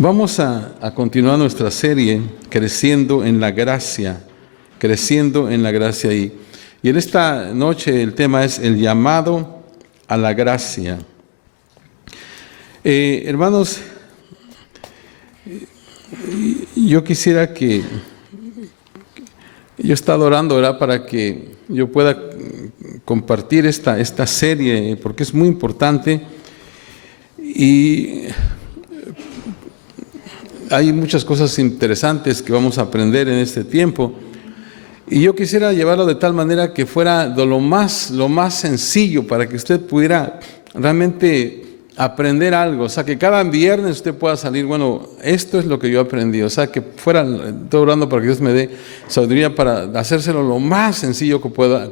Vamos a continuar nuestra serie Creciendo en la Gracia, Creciendo en la Gracia. Y en esta noche el tema es el llamado a la gracia. Hermanos, yo quisiera que, yo he estado orando, ¿verdad?, para que yo pueda compartir esta serie, porque es muy importante y hay muchas cosas interesantes que vamos a aprender en este tiempo. Y yo quisiera llevarlo de tal manera que fuera de lo más sencillo para que usted pudiera realmente aprender algo. O sea, que cada viernes usted pueda salir, bueno, esto es lo que yo aprendí. O sea, que fuera, estoy orando para que Dios me dé sabiduría para hacérselo lo más sencillo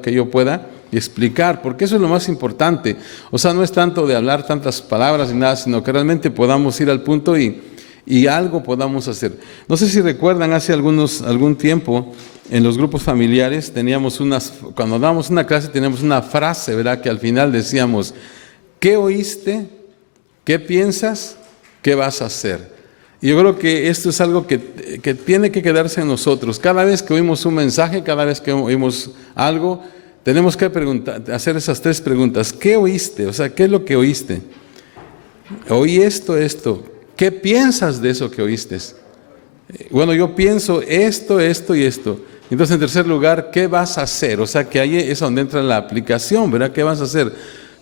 que yo pueda explicar, porque eso es lo más importante. O sea, no es tanto de hablar tantas palabras ni nada, sino que realmente podamos ir al punto y algo podamos hacer. No sé si recuerdan, hace algún tiempo, en los grupos familiares cuando dábamos una clase teníamos una frase, ¿verdad?, que al final decíamos: ¿qué oíste? ¿Qué piensas? ¿Qué vas a hacer? Y yo creo que esto es algo que tiene que quedarse en nosotros. Cada vez que oímos un mensaje, cada vez que oímos algo, tenemos que hacer esas tres preguntas. ¿Qué oíste? O sea, ¿qué es lo que oíste? Oí esto. ¿Qué piensas de eso que oíste? Bueno, yo pienso esto y esto. Entonces, en tercer lugar, ¿qué vas a hacer? O sea, que ahí es donde entra la aplicación, ¿verdad? ¿Qué vas a hacer?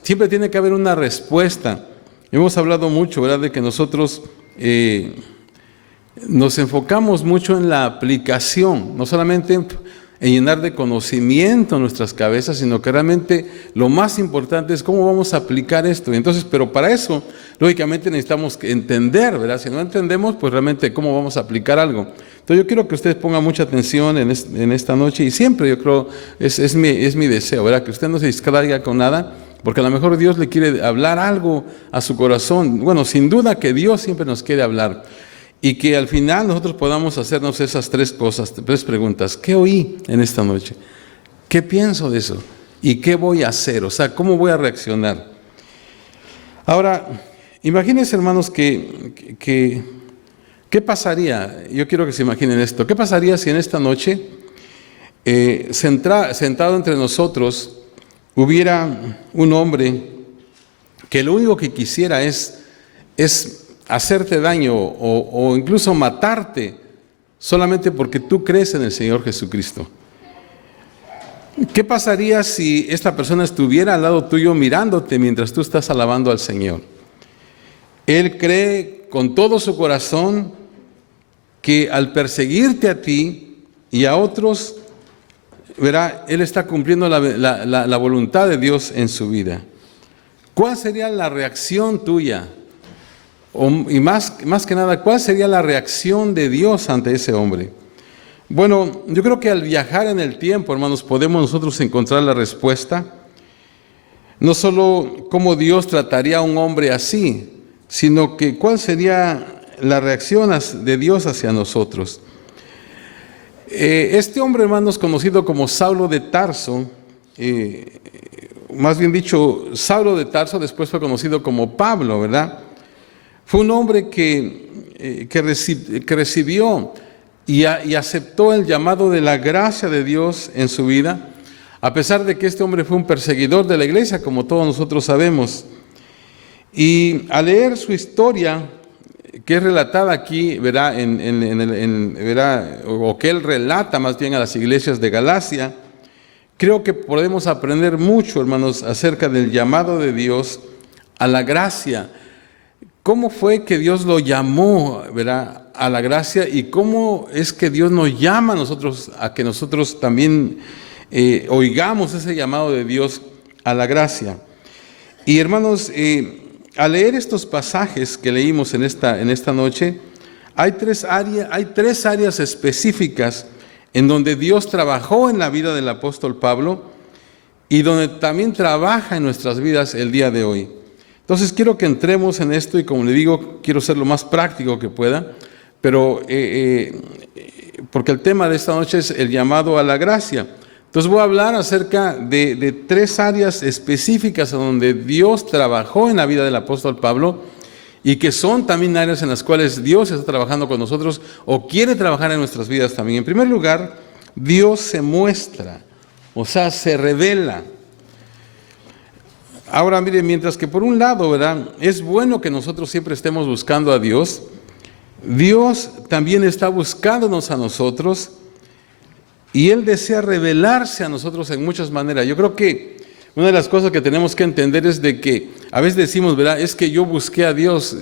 Siempre tiene que haber una respuesta. Hemos hablado mucho, ¿verdad?, de que nosotros nos enfocamos mucho en la aplicación, no solamente en llenar de conocimiento nuestras cabezas, sino que realmente lo más importante es cómo vamos a aplicar esto. Entonces, pero para eso, lógicamente necesitamos entender, ¿verdad? Si no entendemos, pues realmente cómo vamos a aplicar algo. Entonces yo quiero que ustedes pongan mucha atención en esta noche, y siempre yo creo, es mi deseo, ¿verdad?, que usted no se distraiga con nada, porque a lo mejor Dios le quiere hablar algo a su corazón. Bueno, sin duda que Dios siempre nos quiere hablar. Y que al final nosotros podamos hacernos esas tres preguntas. ¿Qué oí en esta noche? ¿Qué pienso de eso? ¿Y qué voy a hacer? O sea, ¿cómo voy a reaccionar? Ahora, imagínense, hermanos, ¿qué pasaría? Yo quiero que se imaginen esto. ¿Qué pasaría si en esta noche, sentado entre nosotros, hubiera un hombre que lo único que quisiera es hacerte daño o incluso matarte solamente porque tú crees en el Señor Jesucristo? ¿Qué pasaría si esta persona estuviera al lado tuyo mirándote mientras tú estás alabando al Señor? Él cree con todo su corazón que al perseguirte a ti y a otros, verá, él está cumpliendo la voluntad de Dios en su vida. ¿Cuál sería la reacción tuya? Y más que nada, ¿cuál sería la reacción de Dios ante ese hombre? Bueno, yo creo que al viajar en el tiempo, hermanos, podemos nosotros encontrar la respuesta. No solo cómo Dios trataría a un hombre así, sino que cuál sería la reacción de Dios hacia nosotros. Este hombre, hermanos, conocido como Saulo de Tarso, más bien dicho, Saulo de Tarso después fue conocido como Pablo, ¿verdad? Fue un hombre que recibió y aceptó el llamado de la gracia de Dios en su vida, a pesar de que este hombre fue un perseguidor de la iglesia, como todos nosotros sabemos. Y al leer su historia, que es relatada aquí, verá, o que él relata más bien a las iglesias de Galacia, creo que podemos aprender mucho, hermanos, acerca del llamado de Dios a la gracia. ¿Cómo fue que Dios lo llamó, verdad, a la gracia? Y cómo es que Dios nos llama a nosotros, a que nosotros también oigamos ese llamado de Dios a la gracia. Y hermanos, al leer estos pasajes que leímos en esta noche, hay tres áreas específicas en donde Dios trabajó en la vida del apóstol Pablo y donde también trabaja en nuestras vidas el día de hoy. Entonces quiero que entremos en esto y, como le digo, quiero ser lo más práctico que pueda, pero porque el tema de esta noche es el llamado a la gracia. Entonces voy a hablar acerca de tres áreas específicas donde Dios trabajó en la vida del apóstol Pablo y que son también áreas en las cuales Dios está trabajando con nosotros o quiere trabajar en nuestras vidas también. En primer lugar, Dios se muestra, o sea, se revela. Ahora, mire, mientras que por un lado, ¿verdad?, es bueno que nosotros siempre estemos buscando a Dios, Dios también está buscándonos a nosotros y Él desea revelarse a nosotros en muchas maneras. Yo creo que una de las cosas que tenemos que entender es de que a veces decimos, ¿verdad?, es que yo busqué a Dios.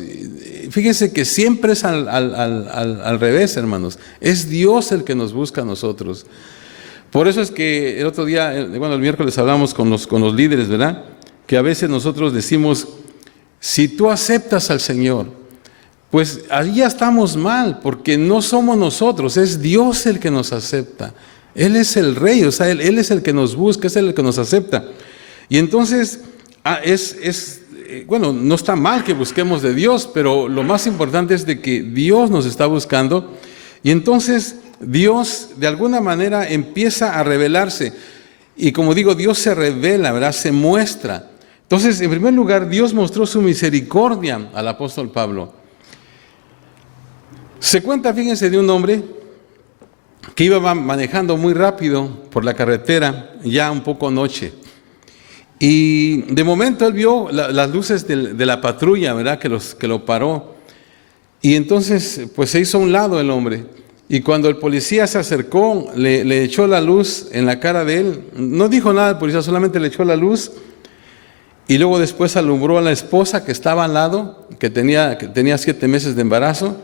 Fíjense que siempre es al revés, hermanos. Es Dios el que nos busca a nosotros. Por eso es que el otro día, el miércoles hablamos con los líderes, ¿verdad?, que a veces nosotros decimos, si tú aceptas al Señor, pues ahí ya estamos mal, porque no somos nosotros, es Dios el que nos acepta. Él es el Rey, o sea, Él es el que nos busca, es el que nos acepta. Y entonces, no está mal que busquemos de Dios, pero lo más importante es de que Dios nos está buscando, y entonces Dios de alguna manera empieza a revelarse. Y como digo, Dios se revela, ¿verdad?, se muestra. Entonces, en primer lugar, Dios mostró su misericordia al apóstol Pablo. Se cuenta, fíjense, de un hombre que iba manejando muy rápido por la carretera, ya un poco noche. Y de momento él vio las luces de la patrulla, ¿verdad?, que lo paró. Y entonces, pues se hizo a un lado el hombre. Y cuando el policía se acercó, le echó la luz en la cara de él. No dijo nada el policía, solamente le echó la luz. Y luego después alumbró a la esposa que estaba al lado, que tenía 7 meses de embarazo.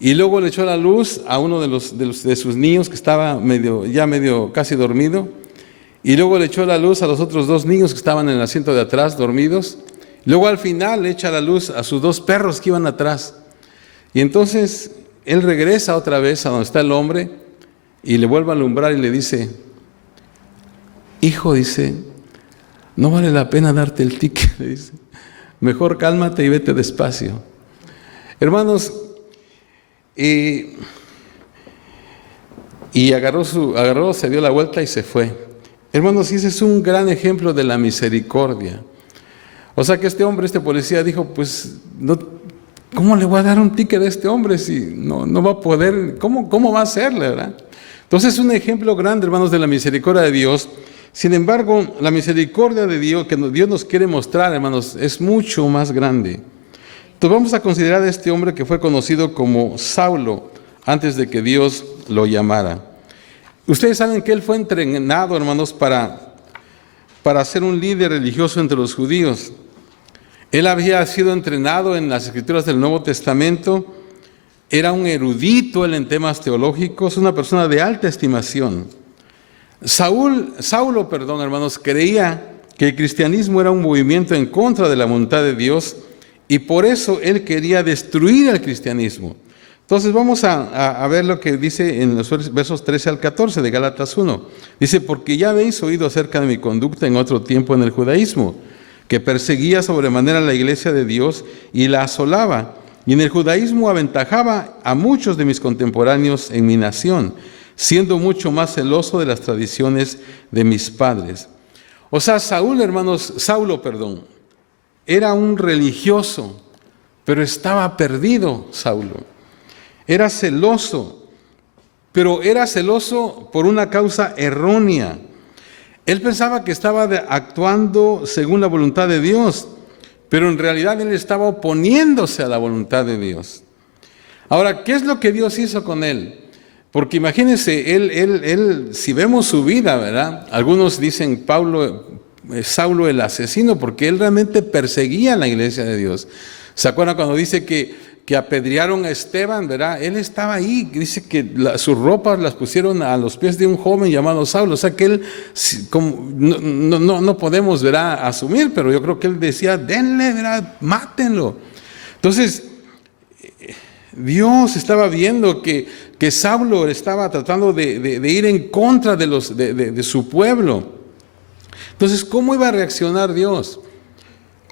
Y luego le echó la luz a uno de sus niños que estaba medio casi dormido. Y luego le echó la luz a los otros 2 niños que estaban en el asiento de atrás dormidos. Luego al final le echa la luz a sus 2 perros que iban atrás. Y entonces él regresa otra vez a donde está el hombre y le vuelve a alumbrar y le dice, hijo, dice, no vale la pena darte el ticket, le dice. Mejor cálmate y vete despacio. Hermanos, y agarró, se dio la vuelta y se fue. Hermanos, ese es un gran ejemplo de la misericordia. O sea que este policía dijo, pues, no, ¿cómo le voy a dar un ticket a este hombre si no va a poder? ¿Cómo va a hacerle, verdad? Entonces es un ejemplo grande, hermanos, de la misericordia de Dios. Sin embargo, la misericordia de Dios, que Dios nos quiere mostrar, hermanos, es mucho más grande. Entonces vamos a considerar a este hombre que fue conocido como Saulo, antes de que Dios lo llamara. Ustedes saben que él fue entrenado, hermanos, para ser un líder religioso entre los judíos. Él había sido entrenado en las escrituras del Nuevo Testamento, era un erudito él en temas teológicos, una persona de alta estimación. Saulo, hermanos, creía que el cristianismo era un movimiento en contra de la voluntad de Dios y por eso él quería destruir el cristianismo. Entonces vamos a ver lo que dice en los versos 13 al 14 de Gálatas 1. Dice, porque ya habéis oído acerca de mi conducta en otro tiempo en el judaísmo, que perseguía sobremanera la iglesia de Dios y la asolaba, y en el judaísmo aventajaba a muchos de mis contemporáneos en mi nación, siendo mucho más celoso de las tradiciones de mis padres. O sea, Saulo, era un religioso, pero estaba perdido Saulo. Era celoso, pero era celoso por una causa errónea. Él pensaba que estaba actuando según la voluntad de Dios, pero en realidad él estaba oponiéndose a la voluntad de Dios. Ahora, ¿qué es lo que Dios hizo con él? Porque imagínense, él, si vemos su vida, ¿verdad? Algunos dicen Saulo el asesino, porque él realmente perseguía a la iglesia de Dios. ¿Se acuerdan cuando dice que apedrearon a Esteban, verdad? Él estaba ahí, dice que sus ropas las pusieron a los pies de un joven llamado Saulo. O sea que él, no podemos, verdad, asumir, pero yo creo que él decía, denle, verdad, mátenlo. Entonces, Dios estaba viendo que Saulo estaba tratando de ir en contra de su pueblo. Entonces, ¿cómo iba a reaccionar Dios?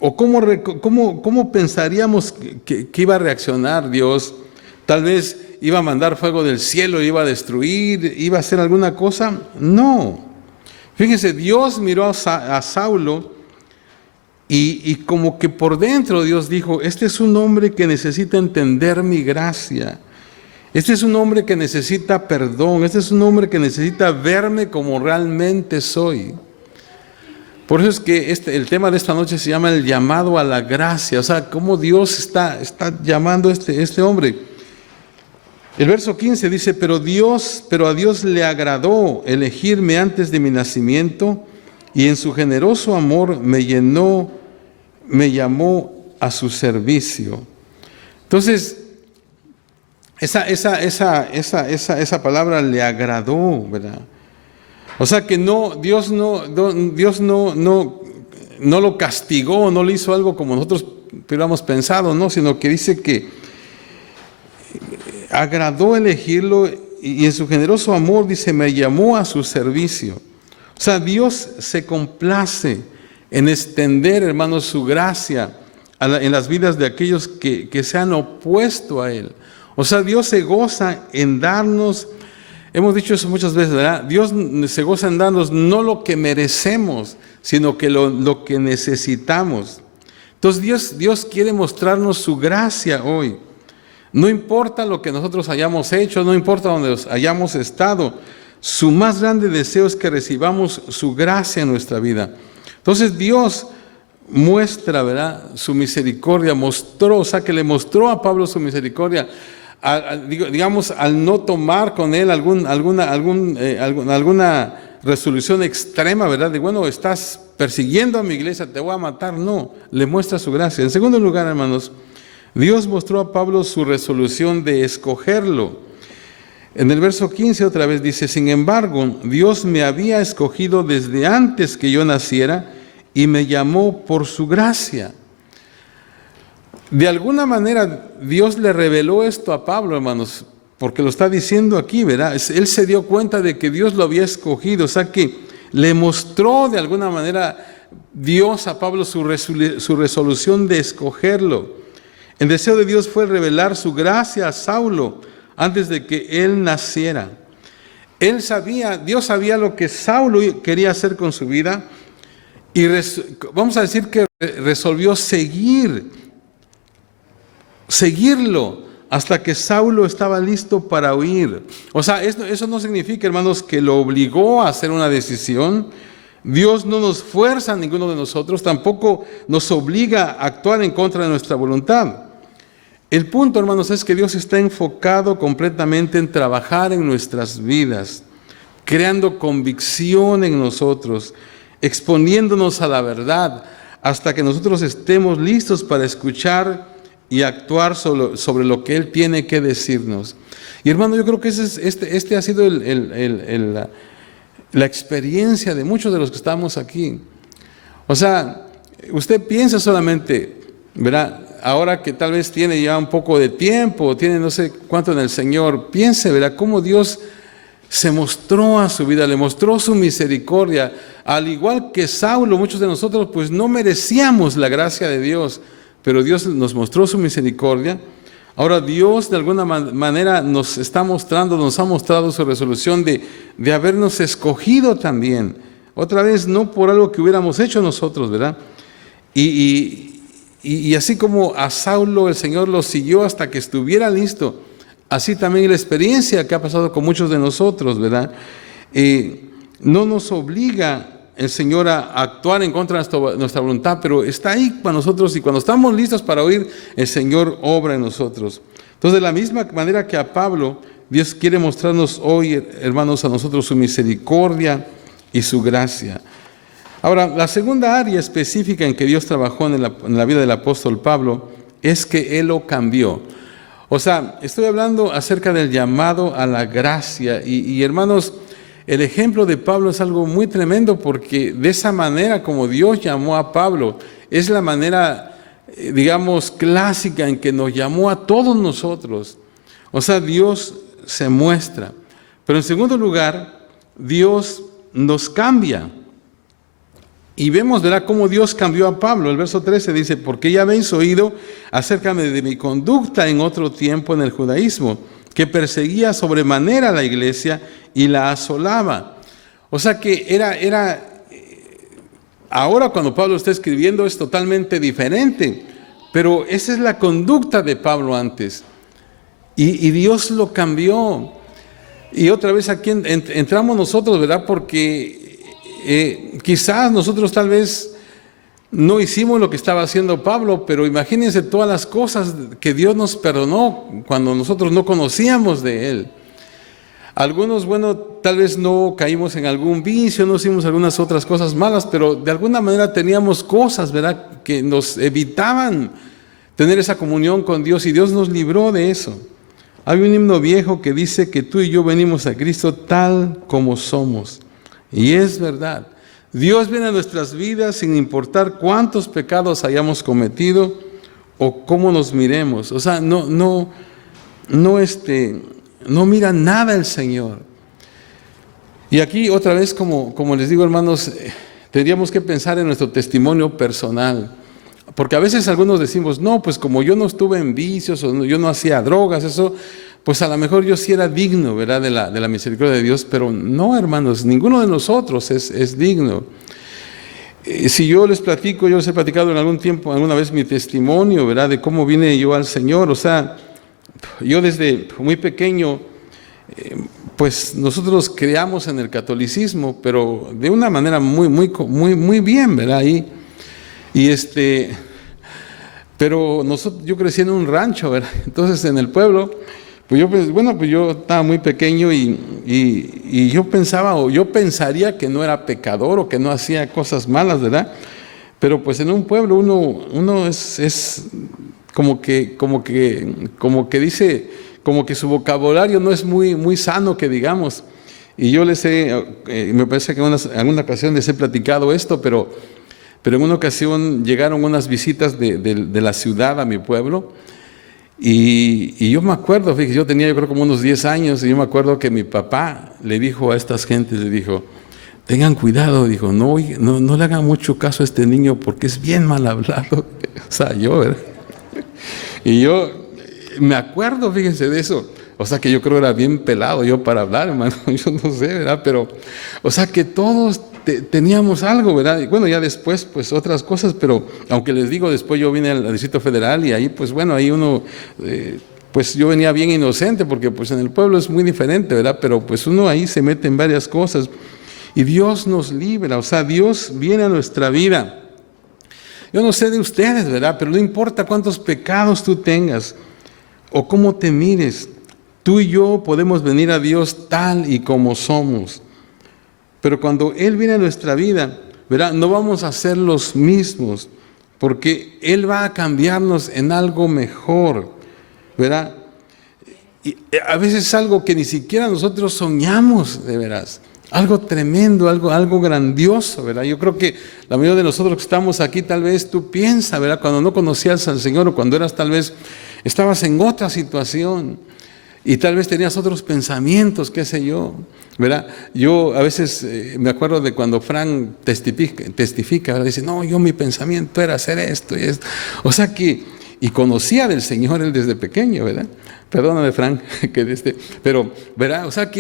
¿O cómo pensaríamos que iba a reaccionar Dios? Tal vez iba a mandar fuego del cielo, iba a destruir, iba a hacer alguna cosa. No. Fíjense, Dios miró a Saulo Y como que por dentro Dios dijo, este es un hombre que necesita entender mi gracia. Este es un hombre que necesita perdón. Este es un hombre que necesita verme como realmente soy. Por eso es que el tema de esta noche se llama el llamado a la gracia. O sea, cómo Dios está llamando a este hombre. El verso 15 dice, pero a Dios le agradó elegirme antes de mi nacimiento y en su generoso amor me llamó a su servicio. Entonces, esa palabra le agradó, ¿verdad? O sea que Dios no lo castigó, no le hizo algo como nosotros hubiéramos pensado, no, sino que dice que agradó elegirlo y en su generoso amor, dice, me llamó a su servicio. O sea, Dios se complace en extender, hermanos, su gracia en las vidas de aquellos que se han opuesto a Él. O sea, Dios se goza en darnos, hemos dicho eso muchas veces, ¿verdad? Dios se goza en darnos no lo que merecemos, sino que lo que necesitamos. Entonces Dios quiere mostrarnos su gracia hoy. No importa lo que nosotros hayamos hecho, no importa donde hayamos estado, su más grande deseo es que recibamos su gracia en nuestra vida. Entonces Dios muestra, ¿verdad?, su misericordia, o sea que le mostró a Pablo su misericordia, digamos, al no tomar con él alguna resolución extrema, ¿verdad?, de bueno, estás persiguiendo a mi iglesia, te voy a matar. No, le muestra su gracia. En segundo lugar, hermanos, Dios mostró a Pablo su resolución de escogerlo. En el verso 15 otra vez dice, sin embargo, Dios me había escogido desde antes que yo naciera y me llamó por su gracia. De alguna manera Dios le reveló esto a Pablo, hermanos, porque lo está diciendo aquí, ¿verdad? Él se dio cuenta de que Dios lo había escogido, o sea que le mostró de alguna manera Dios a Pablo su resolución de escogerlo. El deseo de Dios fue revelar su gracia a Saulo antes de que él naciera. Dios sabía lo que Saulo quería hacer con su vida y vamos a decir que resolvió seguirlo hasta que Saulo estaba listo para huir. O sea, eso no significa, hermanos, que lo obligó a hacer una decisión. Dios no nos fuerza a ninguno de nosotros, tampoco nos obliga a actuar en contra de nuestra voluntad. El punto, hermanos, es que Dios está enfocado completamente en trabajar en nuestras vidas, creando convicción en nosotros, exponiéndonos a la verdad, hasta que nosotros estemos listos para escuchar y actuar sobre lo que Él tiene que decirnos. Y hermano, yo creo que este ha sido la experiencia de muchos de los que estamos aquí. O sea, usted piensa solamente, ¿verdad? Ahora que tal vez tiene ya un poco de tiempo, tiene no sé cuánto en el Señor, piense, ¿verdad?, cómo Dios se mostró a su vida, le mostró su misericordia. Al igual que Saulo, muchos de nosotros pues no merecíamos la gracia de Dios, pero Dios nos mostró su misericordia. Ahora Dios de alguna manera nos ha mostrado su resolución de habernos escogido también. Otra vez, no por algo que hubiéramos hecho nosotros, ¿verdad? Y así como a Saulo el Señor lo siguió hasta que estuviera listo, así también la experiencia que ha pasado con muchos de nosotros, ¿verdad? No nos obliga el Señor a actuar en contra de nuestra voluntad, pero está ahí para nosotros y cuando estamos listos para oír, el Señor obra en nosotros. Entonces, de la misma manera que a Pablo, Dios quiere mostrarnos hoy, hermanos, a nosotros su misericordia y su gracia. Ahora, la segunda área específica en que Dios trabajó en la vida del apóstol Pablo es que Él lo cambió. O sea, estoy hablando acerca del llamado a la gracia y hermanos, el ejemplo de Pablo es algo muy tremendo porque de esa manera como Dios llamó a Pablo, es la manera, digamos, clásica en que nos llamó a todos nosotros. O sea, Dios se muestra. Pero en segundo lugar, Dios nos cambia. Y vemos, ¿verdad?, cómo Dios cambió a Pablo. El verso 13 dice, porque ya habéis oído acerca de mi conducta en otro tiempo en el judaísmo, que perseguía sobremanera a la iglesia y la asolaba. O sea que ahora cuando Pablo está escribiendo es totalmente diferente, pero esa es la conducta de Pablo antes. Y Dios lo cambió. Y otra vez aquí entramos nosotros, ¿verdad? Porque quizás nosotros tal vez no hicimos lo que estaba haciendo Pablo, pero imagínense todas las cosas que Dios nos perdonó cuando nosotros no conocíamos de Él. Algunos, bueno, tal vez no caímos en algún vicio, no hicimos algunas otras cosas malas, pero de alguna manera teníamos cosas, ¿verdad?, que nos evitaban tener esa comunión con Dios, y Dios nos libró de eso. Hay un himno viejo que dice que tú y yo venimos a Cristo tal como somos. Y es verdad. Dios viene a nuestras vidas sin importar cuántos pecados hayamos cometido o cómo nos miremos. O sea, no mira nada el Señor. Y aquí otra vez, como les digo, hermanos, tendríamos que pensar en nuestro testimonio personal. Porque a veces algunos decimos, no, pues como yo no estuve en vicios o yo no hacía drogas, eso, pues a lo mejor yo sí era digno, ¿verdad?, de la misericordia de Dios. Pero no, hermanos, ninguno de nosotros es digno. Si yo les platico, yo les he platicado en algún tiempo, alguna vez mi testimonio, ¿verdad?, de cómo vine yo al Señor. O sea, yo desde muy pequeño, pues nosotros creamos en el catolicismo, pero de una manera muy bien, ¿verdad? Pero yo crecí en un rancho, ¿verdad? Entonces en el pueblo, pues yo estaba muy pequeño y yo pensaba, o yo pensaría que no era pecador o que no hacía cosas malas, ¿verdad? Pero pues en un pueblo uno es como que dice, como que su vocabulario no es muy sano, que digamos. Y yo me parece que en alguna ocasión les he platicado esto, pero en una ocasión llegaron unas visitas de la ciudad a mi pueblo, y yo me acuerdo, fíjese, yo creo como unos 10 años, y yo me acuerdo que mi papá le dijo a estas gentes, le dijo, tengan cuidado, dijo, no le hagan mucho caso a este niño porque es bien mal hablado. O sea, ¿verdad? Y yo me acuerdo, fíjense, de eso. O sea, que yo creo que era bien pelado yo para hablar, hermano, yo no sé, ¿verdad? Pero, o sea, que todos teníamos algo, ¿verdad? Y bueno, ya después, pues otras cosas, pero aunque les digo, después yo vine al Distrito Federal y ahí, pues bueno, ahí uno, pues yo venía bien inocente, porque pues en el pueblo es muy diferente, ¿verdad? Pero pues uno ahí se mete en varias cosas y Dios nos libra, o sea, Dios viene a nuestra vida. Yo no sé de ustedes, ¿verdad? Pero no importa cuántos pecados tú tengas o cómo te mires, tú y yo podemos venir a Dios tal y como somos. Pero cuando Él viene a nuestra vida, ¿verdad?, no vamos a ser los mismos, porque Él va a cambiarnos en algo mejor, ¿verdad? Y a veces es algo que ni siquiera nosotros soñamos, de veras. Algo tremendo, algo grandioso, ¿verdad? Yo creo que la mayoría de nosotros que estamos aquí, tal vez tú piensas, ¿verdad?, cuando no conocías al Señor o cuando estabas en otra situación y tal vez tenías otros pensamientos, qué sé yo, ¿verdad? Yo a veces me acuerdo de cuando Frank testifica, ¿verdad? Dice, no, mi pensamiento era hacer esto y esto. O sea y conocía del Señor él desde pequeño, ¿verdad? Perdóname, Frank, pero, ¿verdad? O sea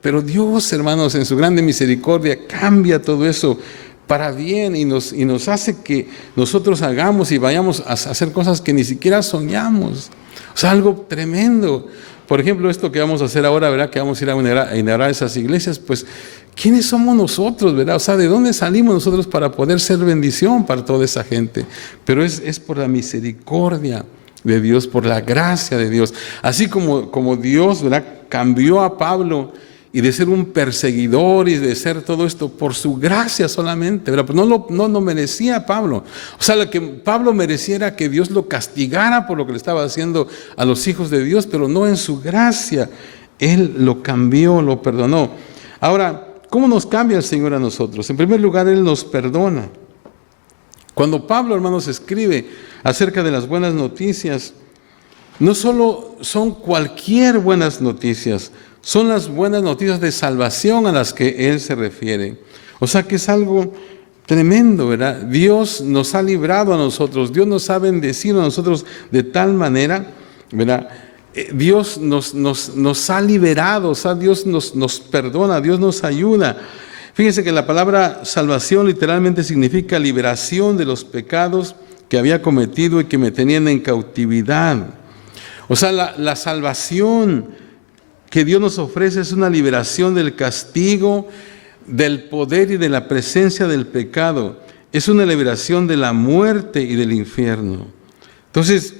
pero Dios, hermanos, en su grande misericordia, cambia todo eso para bien y nos hace que nosotros hagamos y vayamos a hacer cosas que ni siquiera soñamos. O sea, algo tremendo. Por ejemplo, esto que vamos a hacer ahora, ¿verdad?, que vamos a ir a inaugurar esas iglesias, pues, ¿quiénes somos nosotros, verdad? O sea, ¿de dónde salimos nosotros para poder ser bendición para toda esa gente? Pero es por la misericordia de Dios, por la gracia de Dios. Así como Dios, ¿verdad?, cambió a Pablo y de ser un perseguidor y de ser todo esto por su gracia solamente, ¿verdad? Pues no merecía a Pablo. O sea, lo que Pablo merecía era que Dios lo castigara por lo que le estaba haciendo a los hijos de Dios, pero no en su gracia. Él lo cambió, lo perdonó. Ahora, ¿cómo nos cambia el Señor a nosotros? En primer lugar, Él nos perdona. Cuando Pablo, hermanos, escribe acerca de las buenas noticias, no solo son cualquier buenas noticias, son las buenas noticias de salvación a las que Él se refiere. O sea que es algo tremendo, ¿verdad? Dios nos ha librado a nosotros, Dios nos ha bendecido a nosotros de tal manera, ¿verdad? Dios nos ha liberado, o sea, Dios nos perdona, Dios nos ayuda. Fíjense que la palabra salvación literalmente significa liberación de los pecados que había cometido y que me tenían en cautividad. O sea, la salvación que Dios nos ofrece es una liberación del castigo, del poder y de la presencia del pecado. Es una liberación de la muerte y del infierno. Entonces,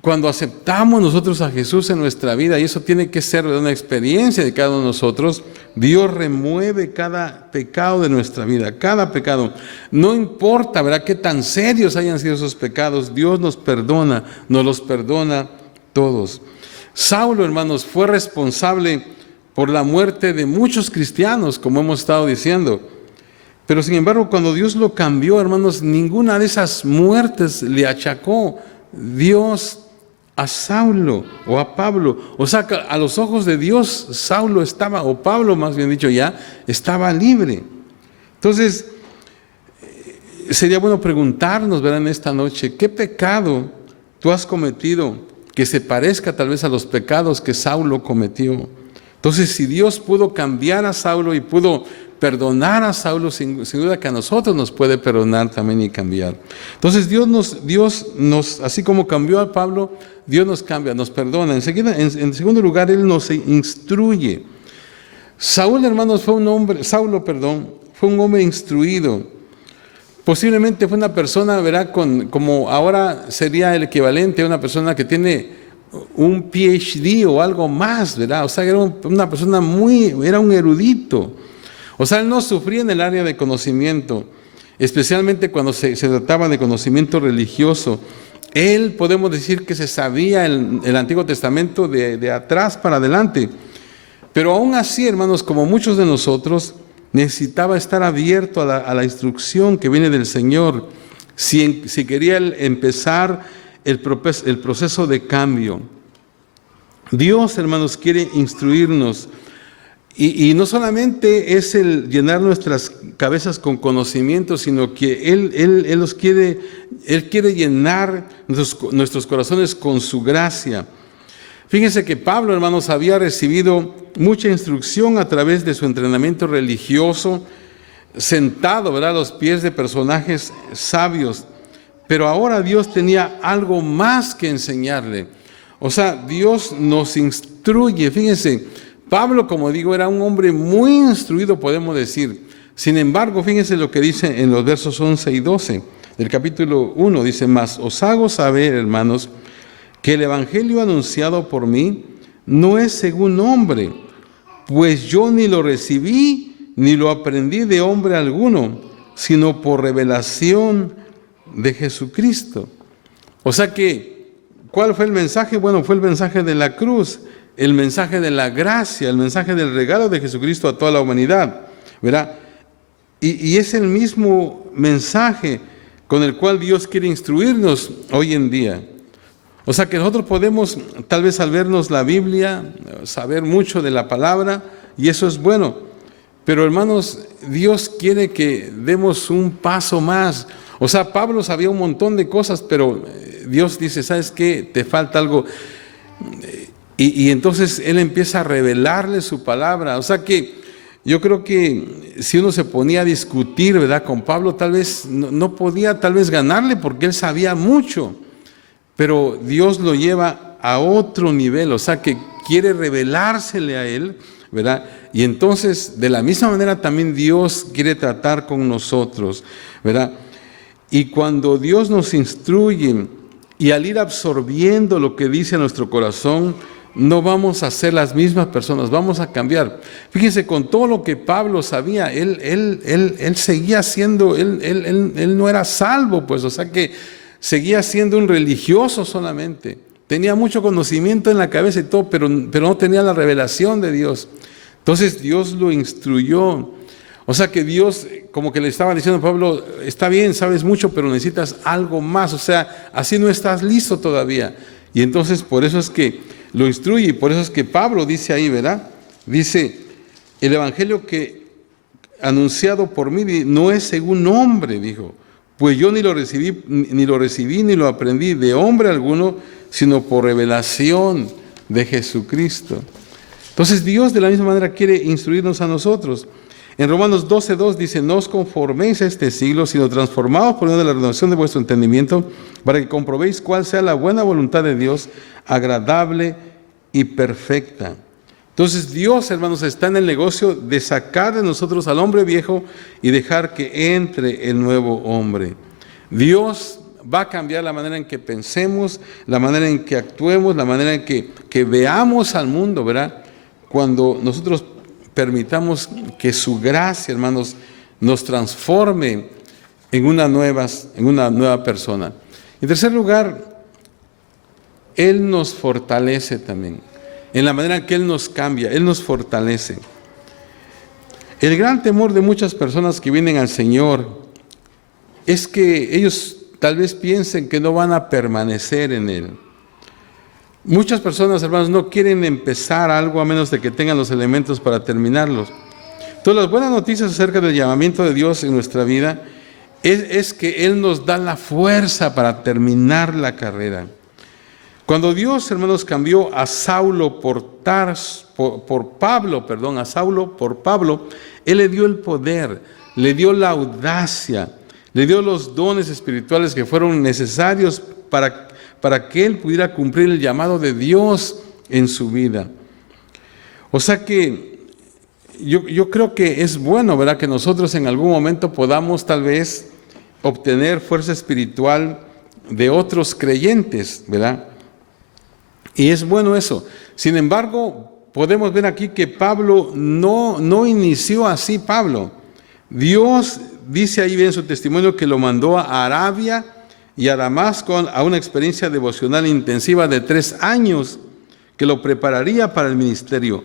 cuando aceptamos nosotros a Jesús en nuestra vida, y eso tiene que ser una experiencia de cada uno de nosotros, Dios remueve cada pecado de nuestra vida, cada pecado. No importa, ¿verdad?, qué tan serios hayan sido esos pecados, Dios nos perdona, nos los perdona todos. Saulo, hermanos, fue responsable por la muerte de muchos cristianos, como hemos estado diciendo. Pero sin embargo, cuando Dios lo cambió, hermanos, ninguna de esas muertes le achacó Dios a Saulo o a Pablo. O sea, a los ojos de Dios, Saulo estaba, o Pablo más bien dicho ya, estaba libre. Entonces, sería bueno preguntarnos, ¿verdad?, en esta noche, ¿qué pecado tú has cometido que se parezca tal vez a los pecados que Saulo cometió? Entonces, si Dios pudo cambiar a Saulo y pudo perdonar a Saulo, sin duda que a nosotros nos puede perdonar también y cambiar. Entonces, Dios nos, así como cambió a Pablo, Dios nos cambia, nos perdona. En segundo lugar, Él nos instruye. Saulo, hermanos, fue un hombre instruido. Posiblemente fue una persona, ¿verdad?, como ahora sería el equivalente a una persona que tiene un PhD o algo más, ¿verdad? O sea, era una persona era un erudito. O sea, él no sufría en el área de conocimiento, especialmente cuando se trataba de conocimiento religioso. Él, podemos decir que se sabía el Antiguo Testamento de atrás para adelante. Pero aún así, hermanos, como muchos de nosotros, necesitaba estar abierto a la instrucción que viene del Señor, si quería empezar el proceso de cambio. Dios, hermanos, quiere instruirnos. Y no solamente es el llenar nuestras cabezas con conocimiento, sino que Él quiere llenar nuestros corazones con su gracia. Fíjense que Pablo, hermanos, había recibido mucha instrucción a través de su entrenamiento religioso, sentado, ¿verdad?, a los pies de personajes sabios. Pero ahora Dios tenía algo más que enseñarle. O sea, Dios nos instruye. Fíjense, Pablo, como digo, era un hombre muy instruido, podemos decir. Sin embargo, fíjense lo que dice en los versos 11 y 12 del capítulo 1. Dice: mas os hago saber, hermanos, que el evangelio anunciado por mí no es según hombre, pues yo ni lo recibí ni lo aprendí de hombre alguno, sino por revelación de Jesucristo. O sea que, ¿cuál fue el mensaje? Bueno, fue el mensaje de la cruz, el mensaje de la gracia, el mensaje del regalo de Jesucristo a toda la humanidad, ¿verdad? Y es el mismo mensaje con el cual Dios quiere instruirnos hoy en día. O sea que nosotros podemos, tal vez al vernos la Biblia, saber mucho de la palabra, y eso es bueno. Pero hermanos, Dios quiere que demos un paso más. O sea, Pablo sabía un montón de cosas, pero Dios dice: ¿sabes qué? Te falta algo. Y entonces Él empieza a revelarle su palabra. O sea que yo creo que si uno se ponía a discutir, ¿verdad?, con Pablo, tal vez no podía tal vez ganarle, porque él sabía mucho. Pero Dios lo lleva a otro nivel, o sea que quiere revelársele a él, ¿verdad? Y entonces, de la misma manera también Dios quiere tratar con nosotros, ¿verdad? Y cuando Dios nos instruye, y al ir absorbiendo lo que dice nuestro corazón, no vamos a ser las mismas personas, vamos a cambiar. Fíjense, con todo lo que Pablo sabía, él seguía siendo, él no era salvo, pues, o sea que seguía siendo un religioso solamente. Tenía mucho conocimiento en la cabeza y todo, pero no tenía la revelación de Dios. Entonces Dios lo instruyó. O sea que Dios, como que le estaba diciendo a Pablo: está bien, sabes mucho, pero necesitas algo más. O sea, así no estás listo todavía. Y entonces por eso es que lo instruye, y por eso es que Pablo dice ahí, ¿verdad? Dice: el evangelio que anunciado por mí no es según hombre, dijo, pues yo ni lo recibí ni lo aprendí de hombre alguno, sino por revelación de Jesucristo. Entonces Dios de la misma manera quiere instruirnos a nosotros. En Romanos 12:2 dice, no os conforméis a este siglo, sino transformaos por medio de la renovación de vuestro entendimiento, para que comprobéis cuál sea la buena voluntad de Dios, agradable y perfecta. Entonces Dios, hermanos, está en el negocio de sacar de nosotros al hombre viejo y dejar que entre el nuevo hombre. Dios va a cambiar la manera en que pensemos, la manera en que actuemos, la manera en que veamos al mundo, ¿verdad? Cuando nosotros permitamos que su gracia, hermanos, nos transforme en una nueva persona. En tercer lugar, Él nos fortalece también. En la manera en que Él nos cambia, Él nos fortalece. El gran temor de muchas personas que vienen al Señor es que ellos tal vez piensen que no van a permanecer en Él. Muchas personas, hermanos, no quieren empezar algo a menos de que tengan los elementos para terminarlos. Entonces, las buenas noticias acerca del llamamiento de Dios en nuestra vida es que Él nos da la fuerza para terminar la carrera. Cuando Dios, hermanos, cambió a Saulo por Pablo, Él le dio el poder, le dio la audacia, le dio los dones espirituales que fueron necesarios para que Él pudiera cumplir el llamado de Dios en su vida. O sea que yo creo que es bueno, ¿verdad?, que nosotros en algún momento podamos tal vez obtener fuerza espiritual de otros creyentes, ¿verdad? Y es bueno eso. Sin embargo, podemos ver aquí que Pablo no inició así Pablo. Dios dice ahí bien en su testimonio que lo mandó a Arabia y a Damasco a una experiencia devocional intensiva de 3 años que lo prepararía para el ministerio.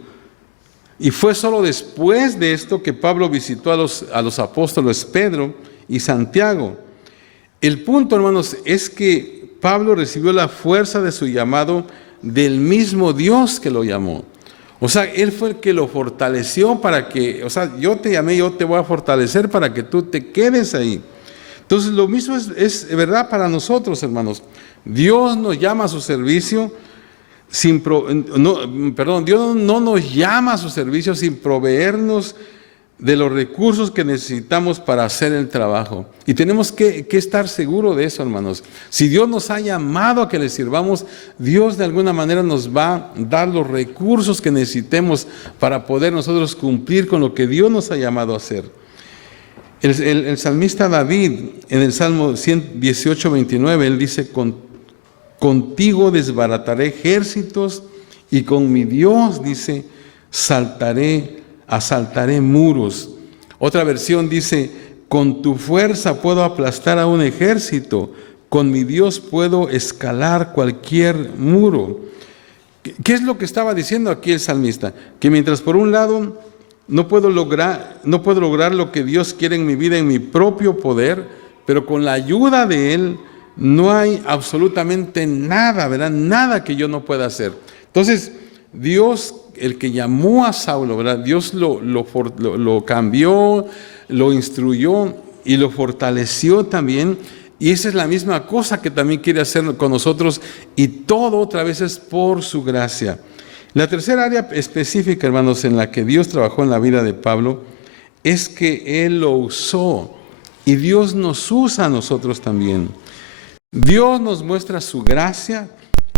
Y fue solo después de esto que Pablo visitó a los apóstoles Pedro y Santiago. El punto, hermanos, es que Pablo recibió la fuerza de su llamado del mismo Dios que lo llamó. O sea, Él fue el que lo fortaleció para que, yo te llamé, yo te voy a fortalecer para que tú te quedes ahí. Entonces, lo mismo es verdad para nosotros, hermanos. Dios nos llama a su servicio Dios no nos llama a su servicio sin proveernos de los recursos que necesitamos para hacer el trabajo. Y tenemos que estar seguros de eso, hermanos. Si Dios nos ha llamado a que le sirvamos, Dios de alguna manera nos va a dar los recursos que necesitemos para poder nosotros cumplir con lo que Dios nos ha llamado a hacer. El salmista David, en el Salmo 118:29, él dice, contigo desbarataré ejércitos y con mi Dios, dice, asaltaré muros. Otra versión dice, con tu fuerza puedo aplastar a un ejército, con mi Dios puedo escalar cualquier muro. ¿Qué es lo que estaba diciendo aquí el salmista? Que mientras por un lado no puedo lograr lo que Dios quiere en mi vida en mi propio poder, pero con la ayuda de Él no hay absolutamente nada, ¿verdad? Nada que yo no pueda hacer. Entonces, Dios, el que llamó a Saulo, ¿verdad?, Dios lo cambió, lo instruyó y lo fortaleció también. Y esa es la misma cosa que también quiere hacer con nosotros, y todo otra vez es por su gracia. La tercera área específica, hermanos, en la que Dios trabajó en la vida de Pablo es que Él lo usó, y Dios nos usa a nosotros también. Dios nos muestra su gracia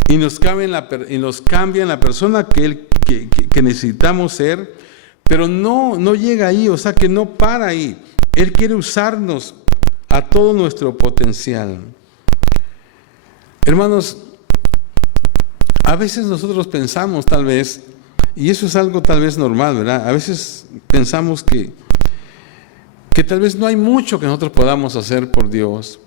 y nos cambia en la persona que necesitamos ser, pero no llega ahí, o sea que no para ahí. Él quiere usarnos a todo nuestro potencial. Hermanos, a veces nosotros pensamos tal vez, y eso es algo tal vez normal, ¿verdad? A veces pensamos que tal vez no hay mucho que nosotros podamos hacer por Dios.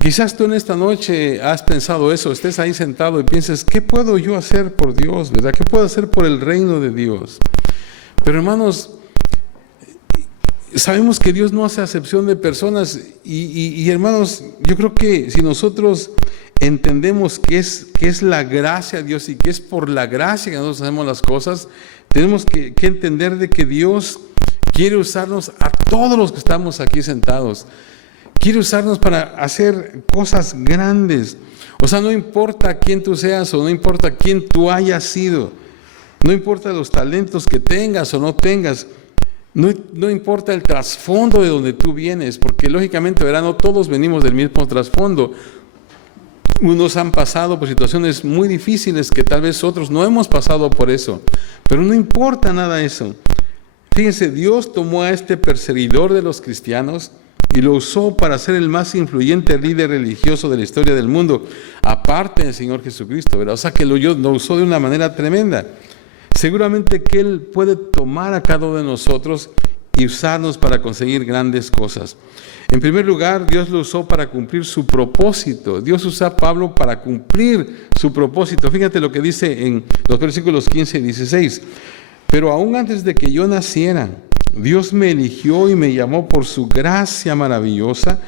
Quizás tú en esta noche has pensado eso, estés ahí sentado y pienses, ¿qué puedo yo hacer por Dios, verdad? ¿Qué puedo hacer por el reino de Dios? Pero hermanos, sabemos que Dios no hace acepción de personas y hermanos, yo creo que si nosotros entendemos que es la gracia de Dios y que es por la gracia que nosotros hacemos las cosas, tenemos que entender de que Dios quiere usarnos a todos los que estamos aquí sentados. Quiere usarnos para hacer cosas grandes. O sea, no importa quién tú seas o no importa quién tú hayas sido. No importa los talentos que tengas o no tengas. No importa el trasfondo de donde tú vienes, porque lógicamente, ¿verdad? No todos venimos del mismo trasfondo. Unos han pasado por situaciones muy difíciles que tal vez otros no hemos pasado por eso, pero no importa nada eso. Fíjense, Dios tomó a este perseguidor de los cristianos y lo usó para ser el más influyente líder religioso de la historia del mundo, aparte del Señor Jesucristo, ¿verdad? O sea que lo usó de una manera tremenda. Seguramente que Él puede tomar a cada uno de nosotros y usarnos para conseguir grandes cosas. En primer lugar, Dios lo usó para cumplir su propósito. Dios usa a Pablo para cumplir su propósito. Fíjate lo que dice en los versículos 15 y 16. Pero aún antes de que yo naciera, Dios me eligió y me llamó por su gracia maravillosa.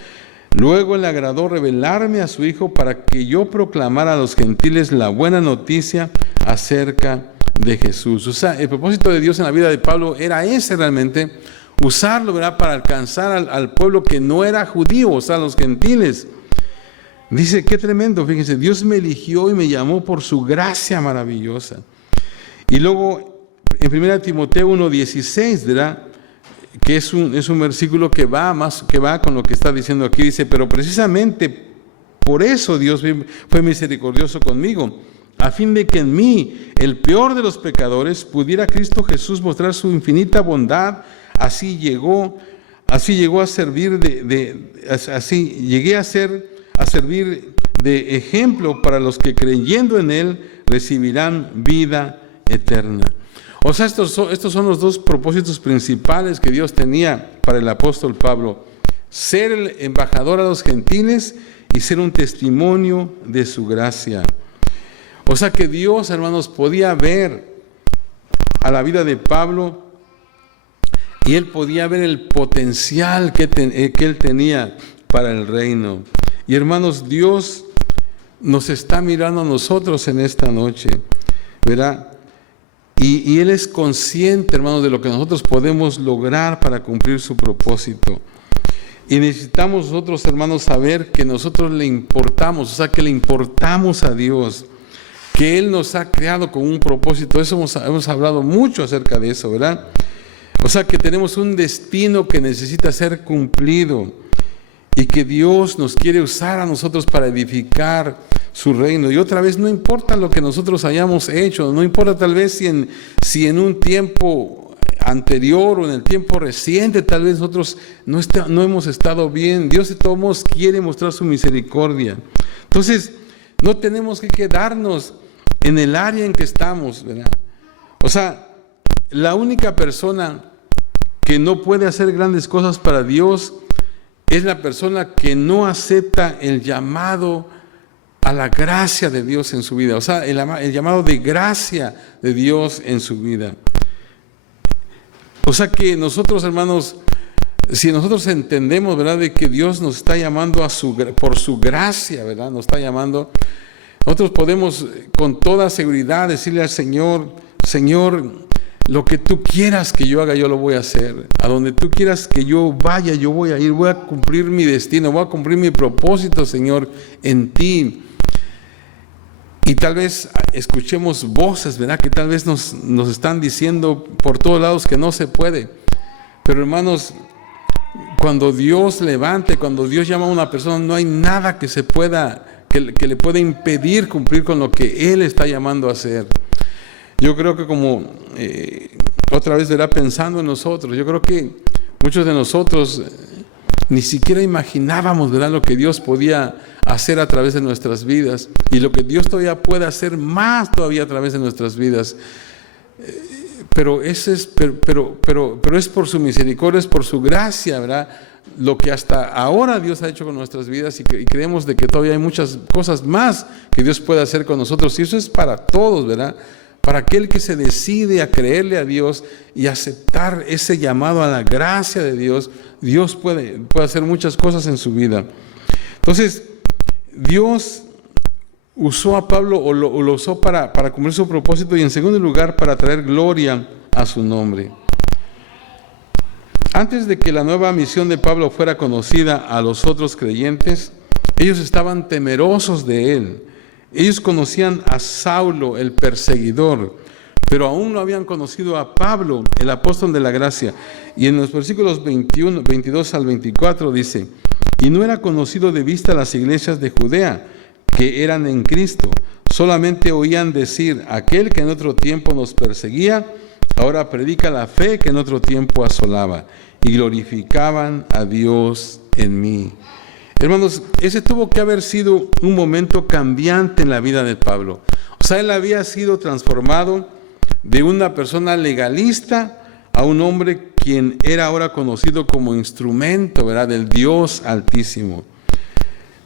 Luego le agradó revelarme a su Hijo para que yo proclamara a los gentiles la buena noticia acerca de Jesús. O sea, el propósito de Dios en la vida de Pablo era ese realmente, usarlo, ¿verdad?, para alcanzar al pueblo que no era judío, o sea, los gentiles. Dice, qué tremendo, fíjense, Dios me eligió y me llamó por su gracia maravillosa. Y luego, en 1 Timoteo 1:16, ¿verdad?, que es un versículo que va con lo que está diciendo aquí, dice, pero precisamente por eso Dios fue misericordioso conmigo, a fin de que en mí, el peor de los pecadores, pudiera Cristo Jesús mostrar su infinita bondad. Así llegó a servir llegué a servir de ejemplo para los que creyendo en Él recibirán vida eterna. O sea, estos son los dos propósitos principales que Dios tenía para el apóstol Pablo: ser el embajador a los gentiles y ser un testimonio de su gracia. O sea que Dios, hermanos, podía ver a la vida de Pablo y Él podía ver el potencial que Él tenía para el reino. Y hermanos, Dios nos está mirando a nosotros en esta noche, ¿verdad? Y Él es consciente, hermanos, de lo que nosotros podemos lograr para cumplir su propósito. Y necesitamos nosotros, hermanos, saber que nosotros le importamos, o sea, que le importamos a Dios, que Él nos ha creado con un propósito. Eso hemos hablado mucho acerca de eso, ¿verdad? O sea, que tenemos un destino que necesita ser cumplido y que Dios nos quiere usar a nosotros para edificar su reino. Y otra vez, no importa lo que nosotros hayamos hecho, no importa tal vez si en un tiempo anterior o en el tiempo reciente tal vez nosotros no hemos estado bien. Dios de todos modos quiere mostrar su misericordia. Entonces, no tenemos que quedarnos en el área en que estamos, ¿verdad? O sea, la única persona que no puede hacer grandes cosas para Dios es la persona que no acepta el llamado a la gracia de Dios en su vida. O sea, el llamado de gracia de Dios en su vida. O sea que nosotros, hermanos, si nosotros entendemos, ¿verdad?, de que Dios nos está llamando por su gracia, ¿verdad?, nos está llamando, nosotros podemos con toda seguridad decirle al Señor: Señor, lo que tú quieras que yo haga, yo lo voy a hacer. A donde tú quieras que yo vaya, yo voy a ir. Voy a cumplir mi destino, voy a cumplir mi propósito, Señor, en ti. Y tal vez escuchemos voces, ¿verdad?, que tal vez nos están diciendo por todos lados que no se puede. Pero hermanos, cuando Dios levante, cuando Dios llama a una persona, no hay nada que que le pueda impedir cumplir con lo que Él está llamando a hacer. Yo creo que como otra vez, verá, pensando en nosotros, yo creo que muchos de nosotros ni siquiera imaginábamos, ¿verdad?, lo que Dios podía hacer a través de nuestras vidas y lo que Dios todavía puede hacer más todavía a través de nuestras vidas. Pero es por su misericordia, es por su gracia, ¿verdad?, lo que hasta ahora Dios ha hecho con nuestras vidas, y creemos de que todavía hay muchas cosas más que Dios puede hacer con nosotros, y eso es para todos, ¿verdad? Para aquel que se decide a creerle a Dios y aceptar ese llamado a la gracia de Dios, Dios puede hacer muchas cosas en su vida. Entonces, Dios usó a Pablo o lo usó para cumplir su propósito, y en segundo lugar, para traer gloria a su nombre. Antes de que la nueva misión de Pablo fuera conocida a los otros creyentes, ellos estaban temerosos de él. Ellos conocían a Saulo, el perseguidor. pero aún no habían conocido a Pablo, el apóstol de la gracia. Y en los versículos 22 al 24 dice: y no era conocido de vista las iglesias de Judea, que eran en Cristo. Solamente oían decir: aquel que en otro tiempo nos perseguía, ahora predica la fe que en otro tiempo asolaba. Y glorificaban a Dios en mí. Hermanos, ese tuvo que haber sido un momento cambiante en la vida de Pablo. O sea, él había sido transformado de una persona legalista a un hombre quien era ahora conocido como instrumento, ¿verdad?, del Dios Altísimo.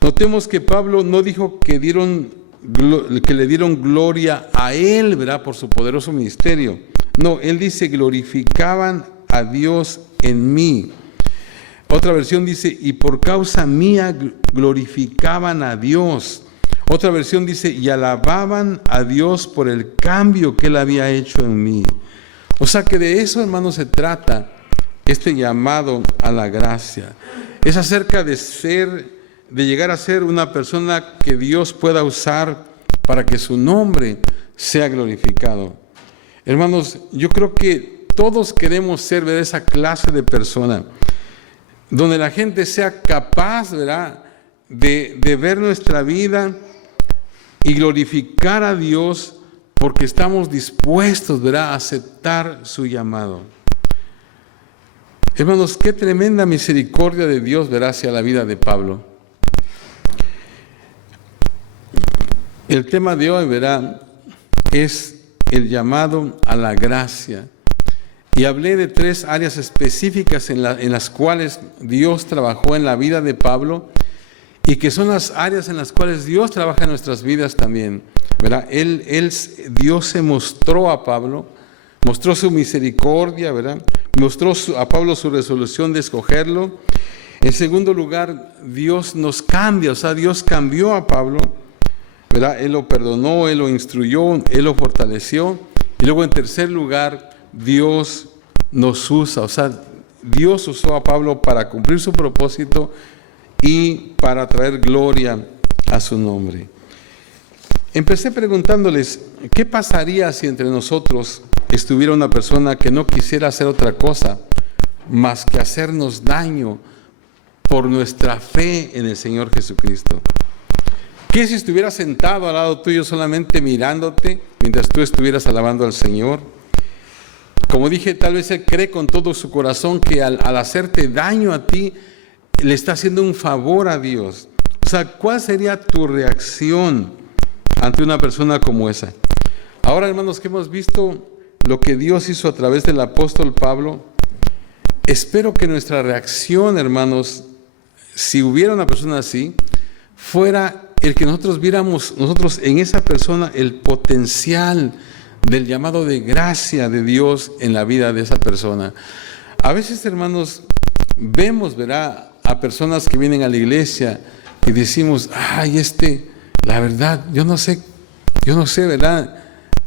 Notemos que Pablo no dijo que le dieron gloria a él, ¿verdad?, por su poderoso ministerio. No, él dice: glorificaban a Dios en mí. Otra versión dice: y por causa mía glorificaban a Dios. Otra versión dice: y alababan a Dios por el cambio que Él había hecho en mí. O sea que de eso, hermanos, se trata este llamado a la gracia. Es acerca de llegar a ser una persona que Dios pueda usar para que su nombre sea glorificado. Hermanos, yo creo que todos queremos ser de esa clase de persona, donde la gente sea capaz, ¿verdad?, de ver nuestra vida y glorificar a Dios porque estamos dispuestos, ¿verdad?, a aceptar su llamado. Hermanos, qué tremenda misericordia de Dios, ¿verdad?, hacia la vida de Pablo. El tema de hoy, ¿verdad?, es el llamado a la gracia. Y hablé de 3 áreas específicas en las cuales Dios trabajó en la vida de Pablo, y que son las áreas en las cuales Dios trabaja en nuestras vidas también, ¿verdad? Dios se mostró a Pablo, mostró su misericordia, ¿verdad? Mostró a Pablo su resolución de escogerlo. En segundo lugar, Dios nos cambia, o sea, Dios cambió a Pablo, ¿verdad? Él lo perdonó, Él lo instruyó, Él lo fortaleció. Y luego, en tercer lugar, Dios nos usa, o sea, Dios usó a Pablo para cumplir su propósito y para traer gloria a su nombre. Empecé preguntándoles: ¿qué pasaría si entre nosotros estuviera una persona que no quisiera hacer otra cosa más que hacernos daño por nuestra fe en el Señor Jesucristo? ¿Qué si estuviera sentado al lado tuyo solamente mirándote mientras tú estuvieras alabando al Señor? Como dije, tal vez él cree con todo su corazón que al hacerte daño a ti, le está haciendo un favor a Dios. O sea, ¿cuál sería tu reacción ante una persona como esa? Ahora, hermanos, que hemos visto lo que Dios hizo a través del apóstol Pablo, espero que nuestra reacción, hermanos, si hubiera una persona así, fuera el que nosotros viéramos en esa persona el potencial del llamado de gracia de Dios en la vida de esa persona. A veces, hermanos, vemos, ¿verdad?, a personas que vienen a la iglesia y decimos: ay, la verdad, yo no sé, ¿verdad?,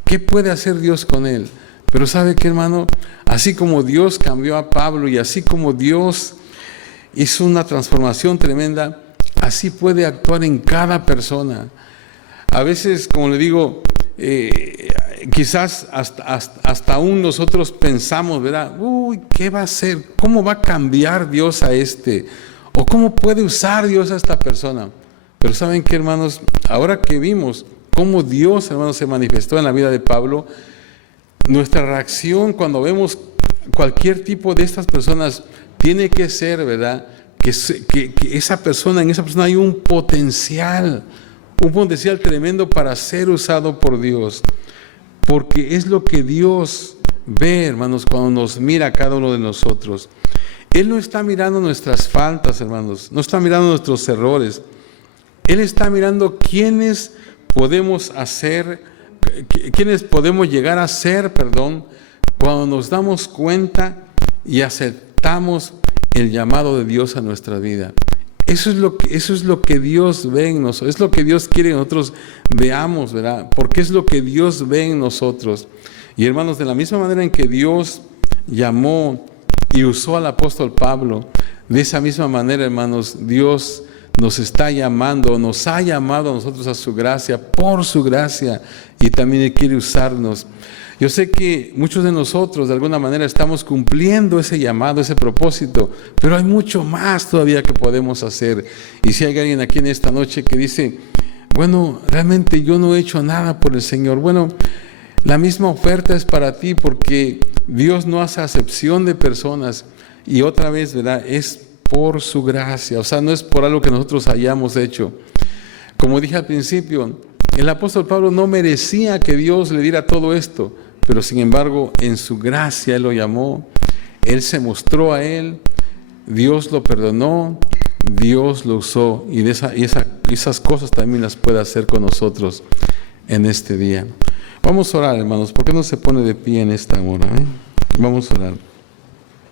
¿qué puede hacer Dios con él? Pero ¿sabe qué, hermano? Así como Dios cambió a Pablo y así como Dios hizo una transformación tremenda, así puede actuar en cada persona. A veces, como le digo, quizás hasta aún nosotros pensamos, ¿verdad?, uy, ¿qué va a hacer? ¿Cómo va a cambiar Dios a ¿O cómo puede usar Dios a esta persona? Pero ¿saben qué, hermanos? Ahora que vimos cómo Dios, hermanos, se manifestó en la vida de Pablo, nuestra reacción cuando vemos cualquier tipo de estas personas tiene que ser, ¿verdad?, que en esa persona hay un potencial tremendo para ser usado por Dios. Porque es lo que Dios ve, hermanos, cuando nos mira a cada uno de nosotros. Él no está mirando nuestras faltas, hermanos, no está mirando nuestros errores. Él está mirando quiénes podemos llegar a ser, cuando nos damos cuenta y aceptamos el llamado de Dios a nuestra vida. Eso es lo que Dios ve en nosotros, es lo que Dios quiere que nosotros veamos, ¿verdad? Porque es lo que Dios ve en nosotros. Y, hermanos, de la misma manera en que Dios llamó y usó al apóstol Pablo, de esa misma manera, hermanos, Dios nos está llamando, nos ha llamado a nosotros a su gracia, por su gracia, y también Él quiere usarnos. Yo sé que muchos de nosotros de alguna manera estamos cumpliendo ese llamado, ese propósito, pero hay mucho más todavía que podemos hacer. Y si hay alguien aquí en esta noche que dice, bueno, realmente yo no he hecho nada por el Señor, bueno, la misma oferta es para ti, porque Dios no hace acepción de personas. Y otra vez, ¿verdad? Es por su gracia, o sea, no es por algo que nosotros hayamos hecho. Como dije al principio, el apóstol Pablo no merecía que Dios le diera todo esto, pero sin embargo, en su gracia Él lo llamó, Él se mostró a él, Dios lo perdonó, Dios lo usó, y esas cosas también las puede hacer con nosotros en este día. Vamos a orar, hermanos. ¿Por qué no se pone de pie en esta hora? Vamos a orar.